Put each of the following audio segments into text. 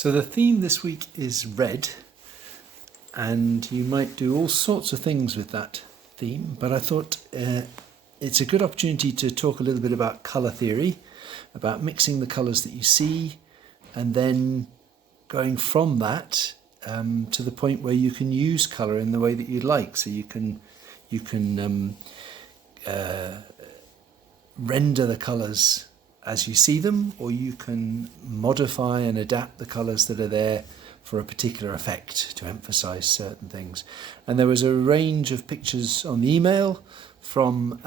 So the theme this week is red, and you might do all sorts of things with that theme, but I thought it's a good opportunity to talk a little bit about colour theory, about mixing the colours that you see, and then going from that to the point where you can use colour in the way that you'd like. So you can render the colours as you see them, or you can modify and adapt the colours that are there for a particular effect to emphasise certain things. And there was a range of pictures on the email from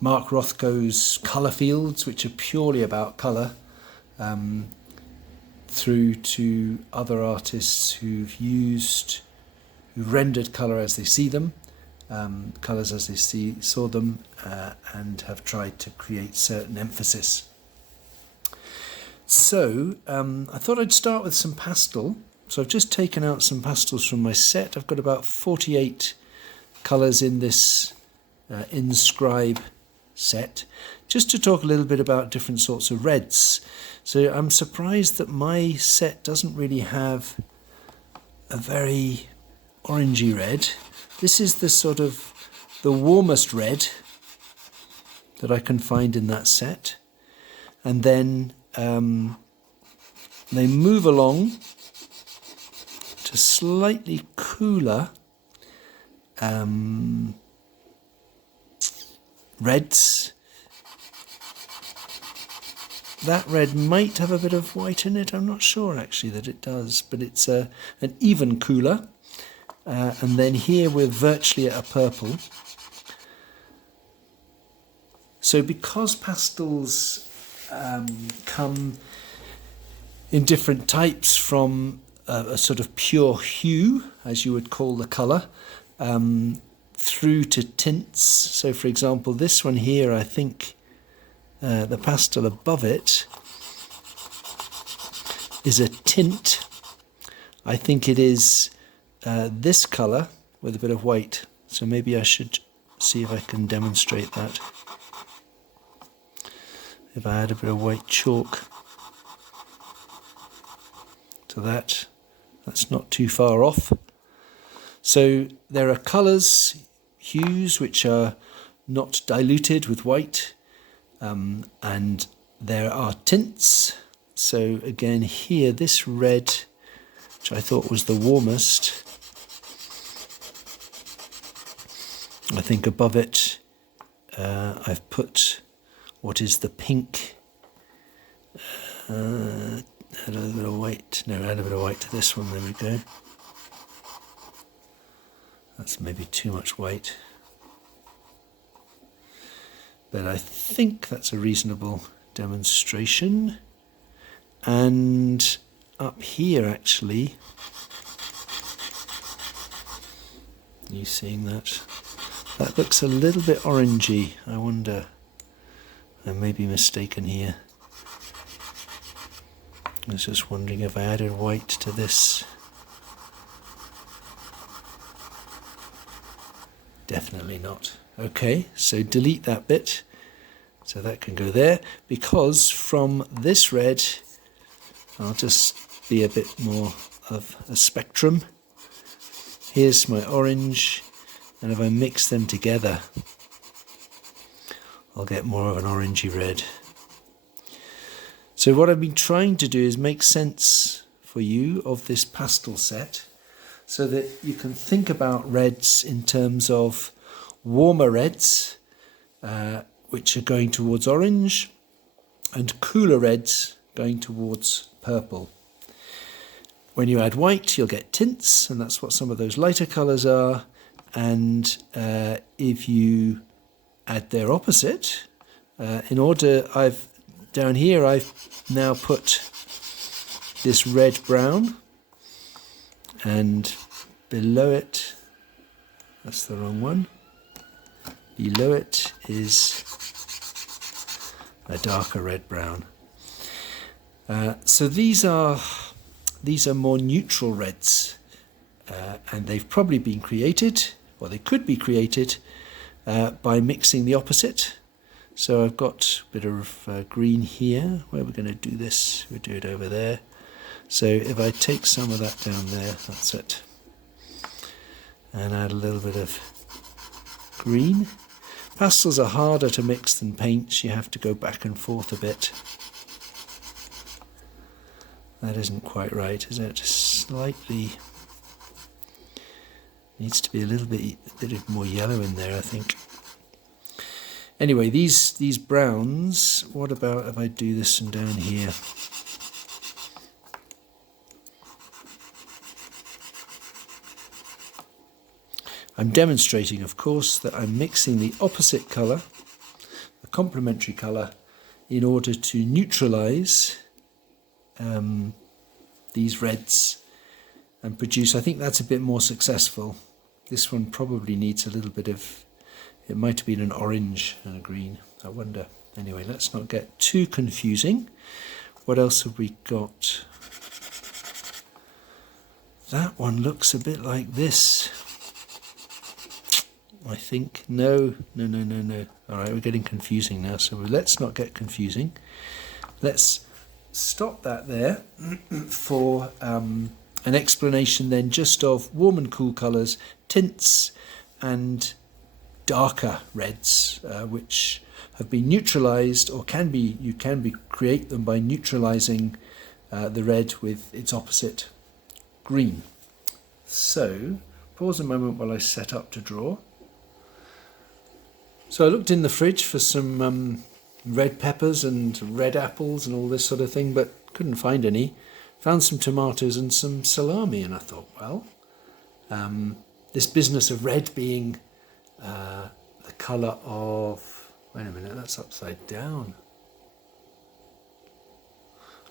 Mark Rothko's colour fields, which are purely about colour, through to other artists who've rendered colour as they see them, colours as they saw them, and have tried to create certain emphasis. So I thought I'd start with some pastel. So I've just taken out some pastels from my set. I've got about 48 colours in this Inscribe set, just to talk a little bit about different sorts of reds. So I'm surprised that my set doesn't really have a very orangey red. This is the warmest red that I can find in that set. And then they move along to slightly cooler reds. That red might have a bit of white in it. I'm not sure actually that it does, but it's an even cooler. And then here we're virtually at a purple. So because pastels come in different types, from a sort of pure hue, as you would call the colour, through to tints. So for example, this one here, I think the pastel above it is a tint. I think it is this colour with a bit of white. So maybe I should see if I can demonstrate that. If I add a bit of white chalk to that, that's not too far off. So there are colours, hues, which are not diluted with white, and there are tints. So again here, this red, which I thought was the warmest, I think above it I've put what is the pink. Add a little bit of white. No, add a bit of white to this one. There we go. That's maybe too much white, but I think that's a reasonable demonstration. And up here, actually, are you seeing that? That looks a little bit orangey. I wonder, I may be mistaken here. I was just wondering if I added white to this. Definitely not. Okay, so delete that bit. So that can go there, because from this red, I'll just be a bit more of a spectrum. Here's my orange, and if I mix them together, I'll get more of an orangey red. So what I've been trying to do is make sense for you of this pastel set, so that you can think about reds in terms of warmer reds, which are going towards orange, and cooler reds going towards purple. When you add white, you'll get tints, and that's what some of those lighter colours are. And if you add their opposite, down here I've now put this red-brown, and below it, that's the wrong one, below it is a darker red-brown. So these are more neutral reds, and they've probably been created, or they could be created, by mixing the opposite. So I've got a bit of green here. Where we're going to do this, we'll do it over there. So if I take some of that down there, that's it. And add a little bit of green. Pastels are harder to mix than paints. You have to go back and forth a bit. That isn't quite right, is it? Slightly needs to be a bit more yellow in there, I think. Anyway, these browns, what about if I do this and down here? I'm demonstrating, of course, that I'm mixing the opposite colour, the complementary colour, in order to neutralise these reds and produce, I think that's a bit more successful. This one probably needs a little bit of, it might have been an orange and a green, I wonder. Anyway, let's not get too confusing. What else have we got? That one looks a bit like this, I think. No. All right, we're getting confusing now, so let's not get confusing. Let's stop that there for an explanation then just of warm and cool colours, tints and darker reds, which have been neutralised, or you can create them by neutralising the red with its opposite, green. So pause a moment while I set up to draw. So I looked in the fridge for some red peppers and red apples and all this sort of thing, but couldn't find any. Found some tomatoes and some salami, and I thought, well, this business of red being the colour of, wait a minute, that's upside down.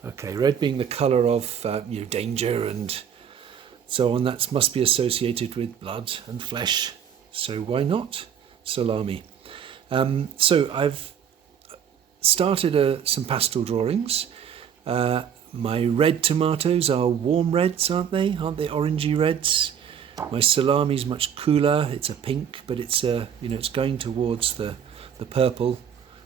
Okay, red being the colour of danger and so on, that must be associated with blood and flesh. So why not salami? So I've started some pastel drawings. My red tomatoes are warm reds, aren't they? Aren't they orangey reds? My salami is much cooler. It's a pink, but it's it's going towards the purple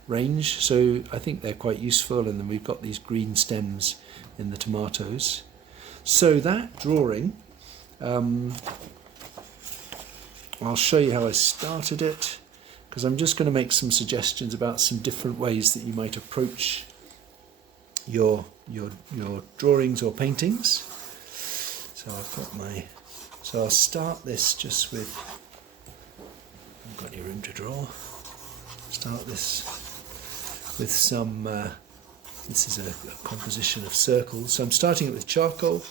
range. So I think they're quite useful. And then we've got these green stems in the tomatoes. So that drawing, I'll show you how I started it, because I'm just going to make some suggestions about some different ways that you might approach your drawings or paintings. So I've got so I'll start this just with, I've got any room to draw. Start this with some, this is a composition of circles. So I'm starting it with charcoal,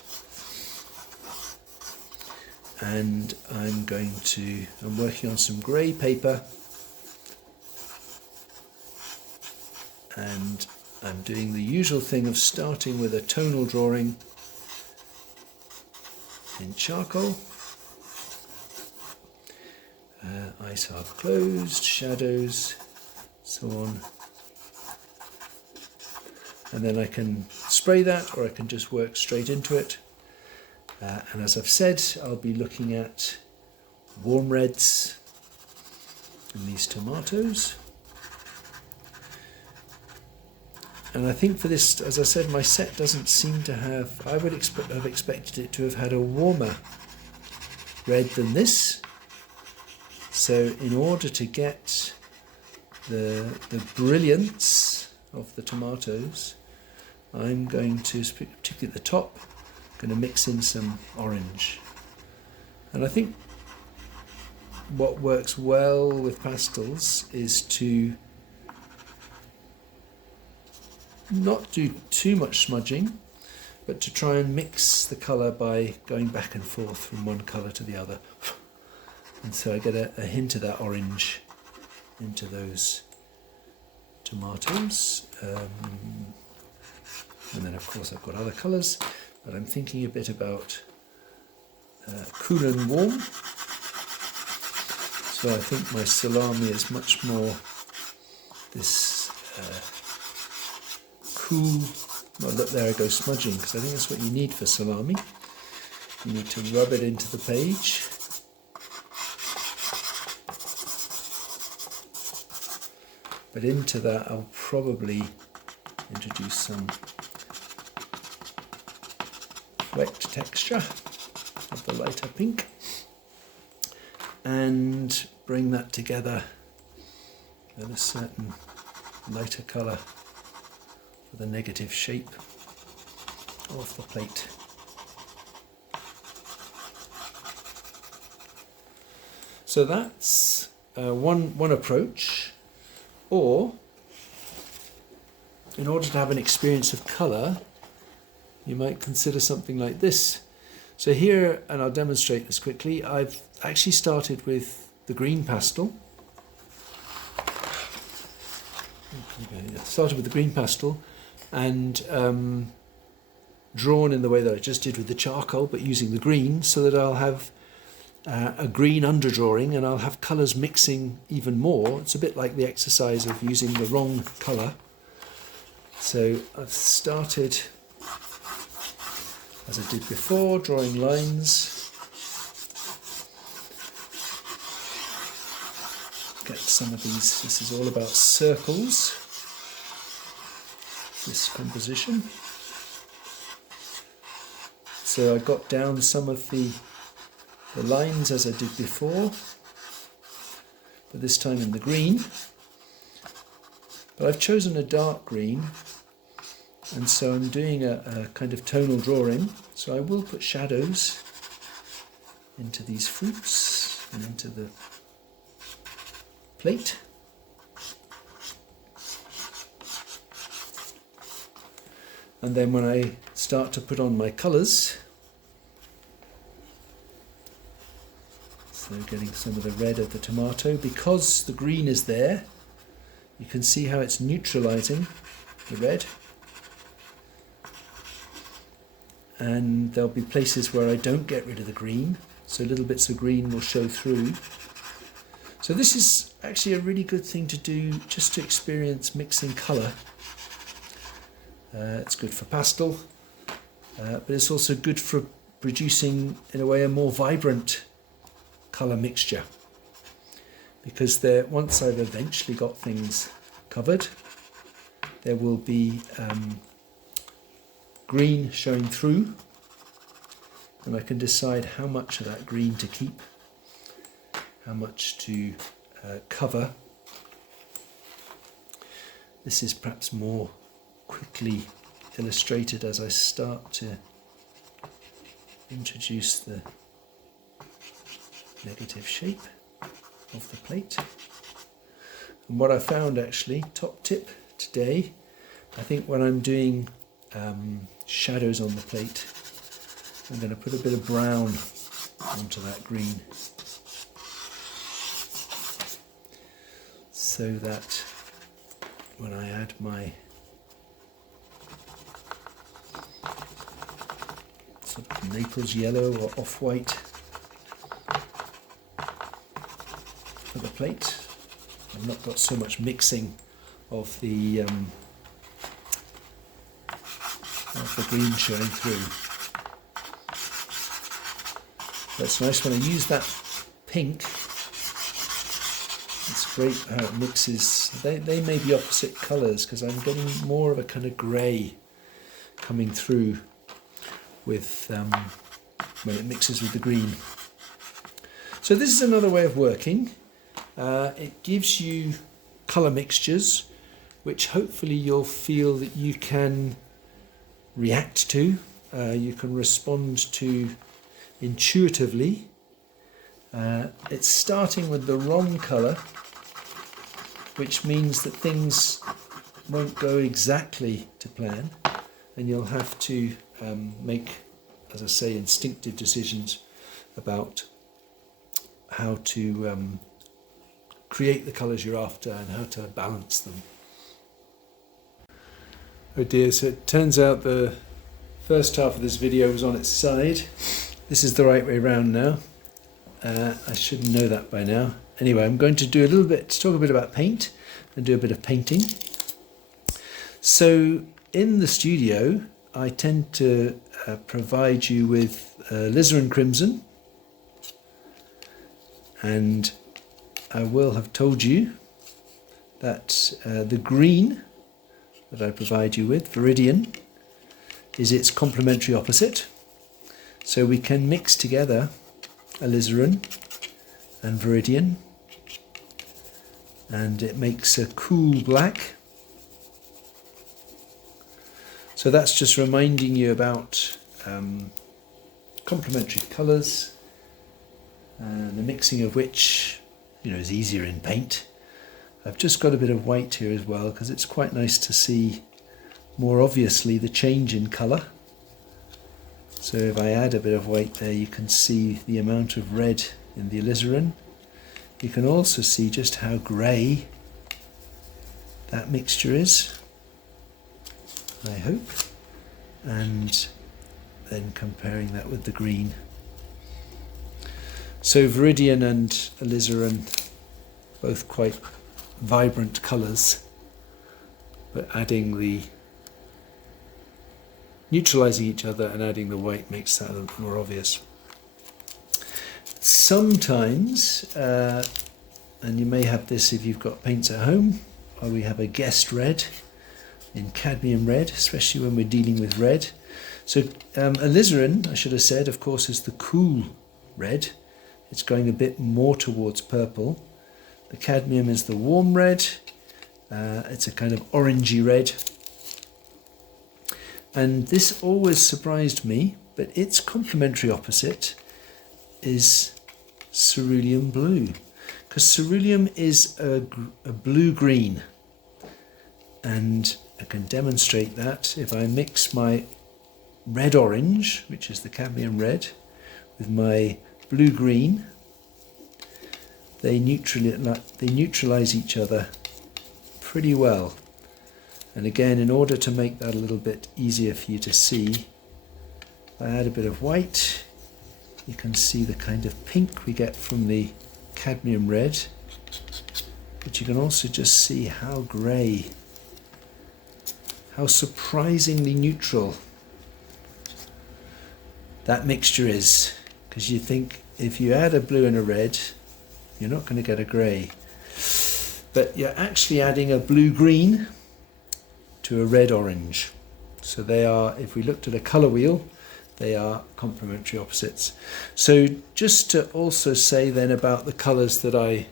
and I'm working on some grey paper, and I'm doing the usual thing of starting with a tonal drawing in charcoal. Eyes half closed, shadows, so on. And then I can spray that, or I can just work straight into it. And as I've said, I'll be looking at warm reds in these tomatoes. And I think for this, as I said, my set doesn't seem to have, I would have expected it to have had a warmer red than this. So in order to get the brilliance of the tomatoes, I'm going to, particularly at the top, going to mix in some orange. And I think what works well with pastels is to not do too much smudging, but to try and mix the colour by going back and forth from one colour to the other. And so I get a hint of that orange into those tomatoes. And then of course I've got other colours, but I'm thinking a bit about cool and warm. So I think my salami is much more this cool. Well, look, there I go smudging, because I think that's what you need for salami. You need to rub it into the page. But into that I'll probably introduce some wet texture of the lighter pink and bring that together in a certain lighter colour for the negative shape of the plate. So that's one approach. Or, in order to have an experience of colour, you might consider something like this. So here, and I'll demonstrate this quickly, I've actually started with the green pastel. Started with the green pastel and drawn in the way that I just did with the charcoal, but using the green, so that I'll have a green underdrawing and I'll have colours mixing even more. It's a bit like the exercise of using the wrong colour. So I've started, as I did before, drawing lines. Get some of these, this is all about circles, this composition. So I got down some of the lines as I did before, but this time in the green. But I've chosen a dark green, and so I'm doing a kind of tonal drawing. So I will put shadows into these fruits and into the plate. And then when I start to put on my colours, so getting some of the red of the tomato, because the green is there, you can see how it's neutralising the red. And there'll be places where I don't get rid of the green, so little bits of green will show through. So this is actually a really good thing to do just to experience mixing colour. It's good for pastel, but it's also good for producing, in a way, a more vibrant colour mixture. Because there, once I've eventually got things covered, there will be green showing through, and I can decide how much of that green to keep, how much to cover. This is perhaps more quickly illustrated as I start to introduce the negative shape of the plate. And what I found actually, top tip today, I think when I'm doing shadows on the plate, I'm going to put a bit of brown onto that green, so that when I add my sort of Naples yellow or off-white for the plate, I've not got so much mixing of the green showing through. That's nice when I use that pink. It's great how it mixes. They may be opposite colours, because I'm getting more of a kind of grey coming through with when it mixes with the green. So this is another way of working. It gives you colour mixtures which hopefully you'll feel that you can react to, you can respond to intuitively. It's starting with the wrong colour, which means that things won't go exactly to plan, and you'll have to make, as I say, instinctive decisions about how to create the colours you're after and how to balance them. Oh dear, so it turns out the first half of this video was on its side. This is the right way round now. I should know that by now. Anyway, I'm going to do a little bit, to talk a bit about paint and do a bit of painting. So in the studio, I tend to provide you with alizarin crimson, and I will have told you that the green that I provide you with, Viridian, is its complementary opposite. So we can mix together alizarin and Viridian, and it makes a cool black. So that's just reminding you about complementary colours, and the mixing of which, is easier in paint. I've just got a bit of white here as well, because it's quite nice to see more obviously the change in colour. So if I add a bit of white there, you can see the amount of red in the alizarin. You can also see just how grey that mixture is, I hope, and then comparing that with the green. So Viridian and alizarin, both quite vibrant colours, but neutralising each other and adding the white makes that a little more obvious. Sometimes, and you may have this if you've got paints at home, or we have a guest red in cadmium red, especially when we're dealing with red. So alizarin, I should have said, of course, is the cool red. It's going a bit more towards purple. The cadmium is the warm red. It's a kind of orangey red. And this always surprised me, but its complementary opposite is cerulean blue. Because cerulean is a blue-green. And I can demonstrate that if I mix my red-orange, which is the cadmium red, with my blue-green. They neutralise each other pretty well. And again, in order to make that a little bit easier for you to see, if I add a bit of white, you can see the kind of pink we get from the cadmium red, but you can also just see how grey, how surprisingly neutral that mixture is. Because you think if you add a blue and a red, you're not going to get a grey. But you're actually adding a blue-green to a red-orange. So they are, if we looked at a colour wheel, they are complementary opposites. So just to also say then about the colours that I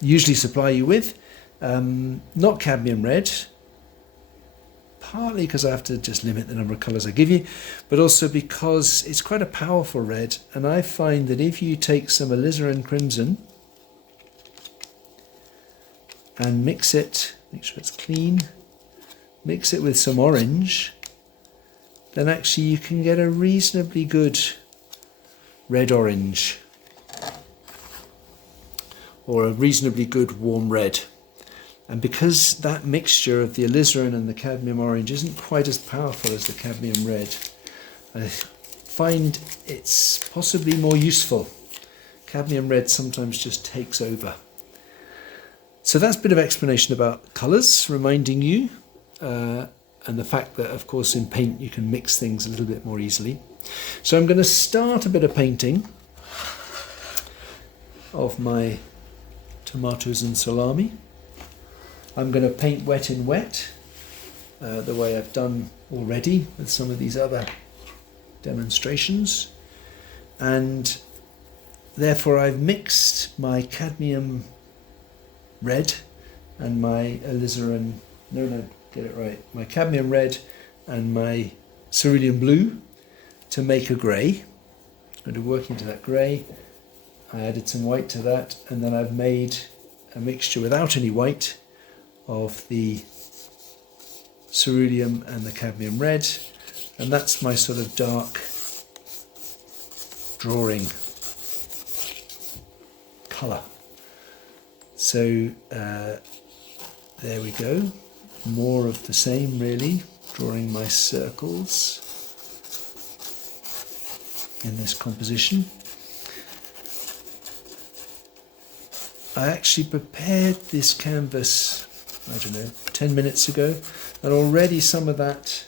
usually supply you with, not cadmium red, partly because I have to just limit the number of colours I give you, but also because it's quite a powerful red, and I find that if you take some alizarin crimson and mix it, make sure it's clean, mix it with some orange, then actually you can get a reasonably good red-orange, or a reasonably good warm red. And because that mixture of the alizarin and the cadmium orange isn't quite as powerful as the cadmium red, I find it's possibly more useful. Cadmium red sometimes just takes over. So that's a bit of explanation about colours, reminding you, and the fact that, of course, in paint you can mix things a little bit more easily. So I'm going to start a bit of painting of my tomatoes and salami. I'm going to paint wet in wet, the way I've done already with some of these other demonstrations. And therefore I've mixed my cadmium red and my alizarin, get it right, my cadmium red and my cerulean blue to make a grey. I'm going to work into that grey. I added some white to that, and then I've made a mixture without any white of the cerulean and the cadmium red, and that's my sort of dark drawing colour. So there we go, more of the same really, drawing my circles in this composition. I actually prepared this canvas, 10 minutes ago, and already some of that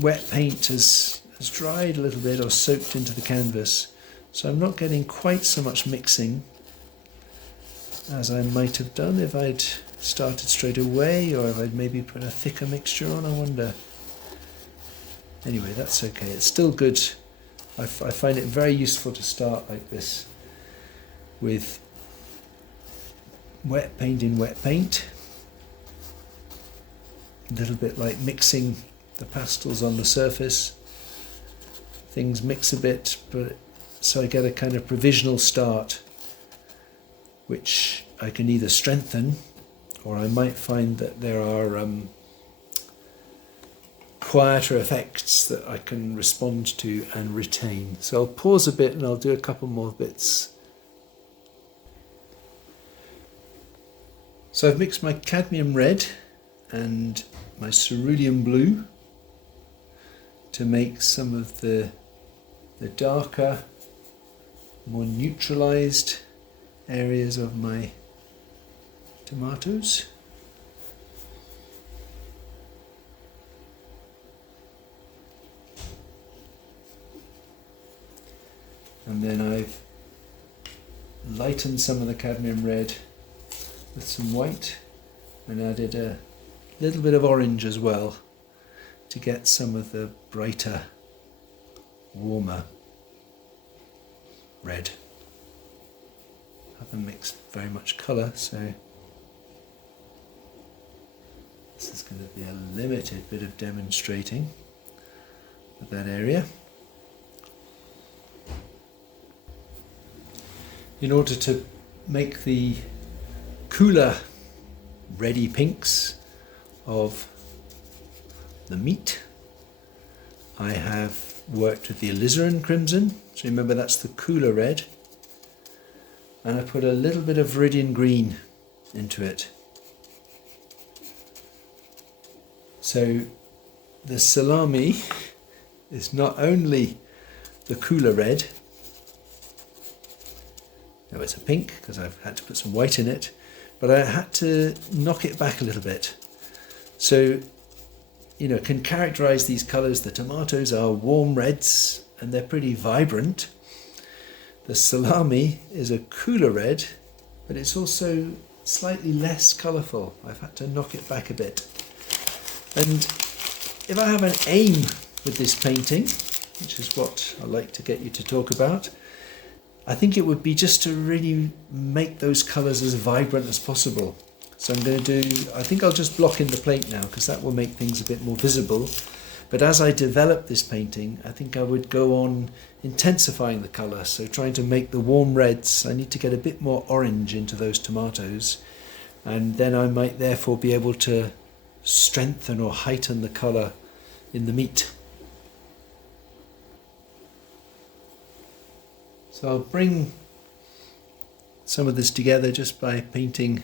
wet paint has dried a little bit or soaked into the canvas, so I'm not getting quite so much mixing as I might have done if I'd started straight away, or if I'd maybe put a thicker mixture on, I wonder. Anyway, that's okay. It's still good. I find it very useful to start like this with wet paint in wet paint. A little bit like mixing the pastels on the surface. Things mix a bit, but so I get a kind of provisional start, which I can either strengthen, or I might find that there are quieter effects that I can respond to and retain. So I'll pause a bit and I'll do a couple more bits. So I've mixed my cadmium red and my cerulean blue to make some of the darker, more neutralized areas of my tomatoes. And then I've lightened some of the cadmium red with some white and added a little bit of orange as well to get some of the brighter, warmer red. I haven't mixed very much colour, so this is going to be a limited bit of demonstrating of that area. In order to make the cooler reddy pinks of the meat, I have worked with the alizarin crimson. So remember, that's the cooler red. And I put a little bit of viridian green into it. So the salami is not only the cooler red, no, it's a pink because I've had to put some white in it, but I had to knock it back a little bit. So, can characterize these colors. The tomatoes are warm reds and they're pretty vibrant. The salami is a cooler red, but it's also slightly less colorful. I've had to knock it back a bit. And if I have an aim with this painting, which is what I like to get you to talk about, I think it would be just to really make those colours as vibrant as possible. So I'm going to I think I'll just block in the plate now because that will make things a bit more visible. But as I develop this painting, I think I would go on intensifying the colour. So trying to make the warm reds, I need to get a bit more orange into those tomatoes. And then I might therefore be able to strengthen or heighten the colour in the meat. So I'll bring some of this together just by painting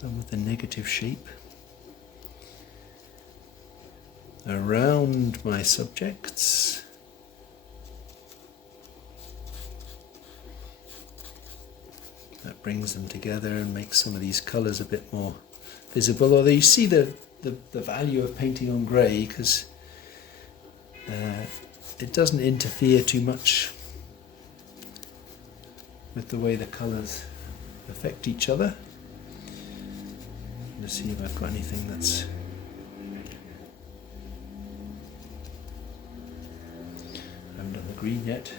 some of the negative shape around my subjects. That brings them together and makes some of these colours a bit more visible. Although you see the value of painting on grey because it doesn't interfere too much with the way the colours affect each other. Let's see if I've got anything that's I haven't done the green yet.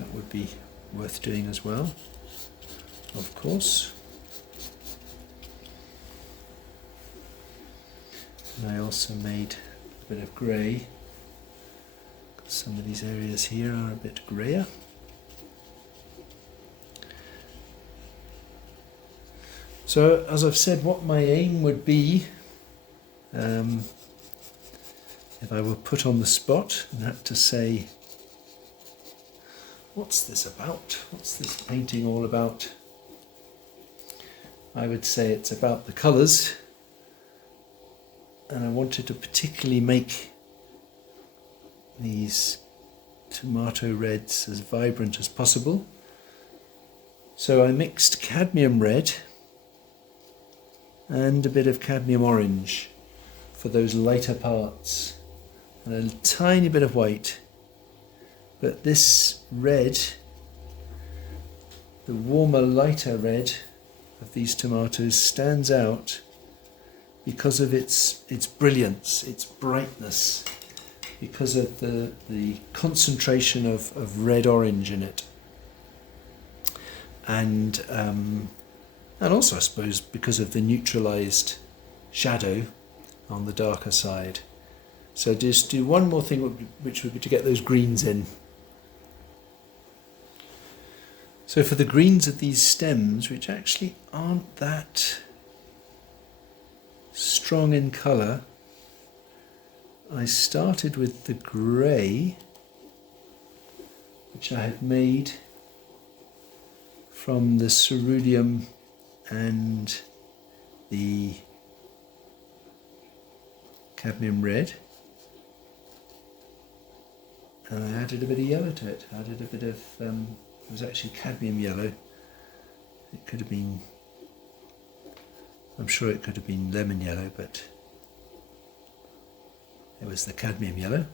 That would be worth doing as well, of course. And I also made a bit of grey. Some of these areas here are a bit greyer. So, as I've said, what my aim would be if I were put on the spot and had to say, what's this about? What's this painting all about? I would say it's about the colours, and I wanted to particularly make these tomato reds as vibrant as possible. So I mixed cadmium red and a bit of cadmium orange for those lighter parts, and a tiny bit of white. But this red, the warmer, lighter red of these tomatoes stands out because of its brilliance, its brightness, because of the concentration of red-orange in it. And also, I suppose, because of the neutralised shadow on the darker side. So just do one more thing, which would be to get those greens in. So for the greens of these stems, which actually aren't that strong in colour, I started with the grey, which I had made from the ceruleum and the cadmium red, and I added a bit of yellow to it. I added a bit of, it was actually cadmium yellow. It could have been, I'm sure it could have been lemon yellow, but it was the cadmium yellow.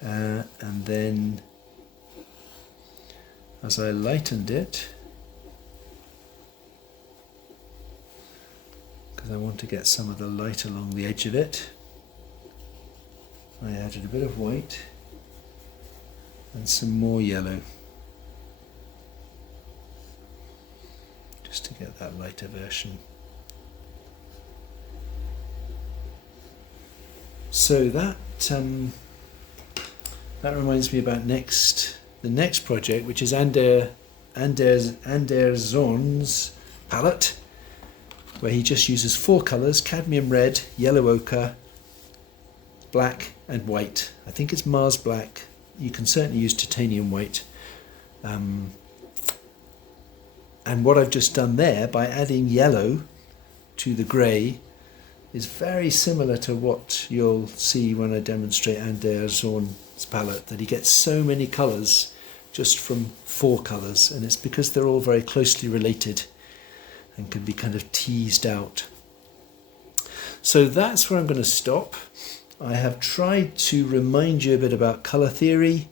And then as I lightened it, because I want to get some of the light along the edge of it, I added a bit of white and some more yellow, just to get that lighter version. So that reminds me about the next project, which is Anderson's palette, where he just uses 4 colours: cadmium red, yellow ochre, black and white. I think it's Mars black. You can certainly use titanium white. And what I've just done there, by adding yellow to the grey, is very similar to what you'll see when I demonstrate Anderson's palette, that he gets so many colours just from 4 colours, and it's because they're all very closely related and can be kind of teased out. So that's where I'm going to stop. I have tried to remind you a bit about colour theory,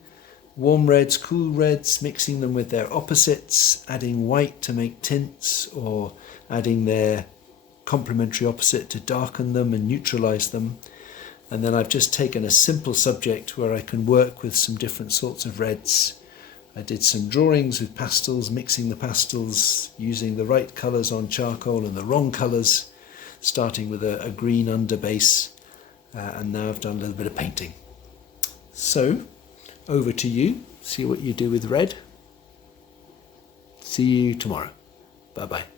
warm reds, cool reds, mixing them with their opposites, adding white to make tints, or adding their complementary opposite to darken them and neutralise them. And then I've just taken a simple subject where I can work with some different sorts of reds. I did some drawings with pastels, mixing the pastels, using the right colours on charcoal and the wrong colours, starting with a green underbase. And now I've done a little bit of painting. So, over to you. See what you do with red. See you tomorrow. Bye-bye.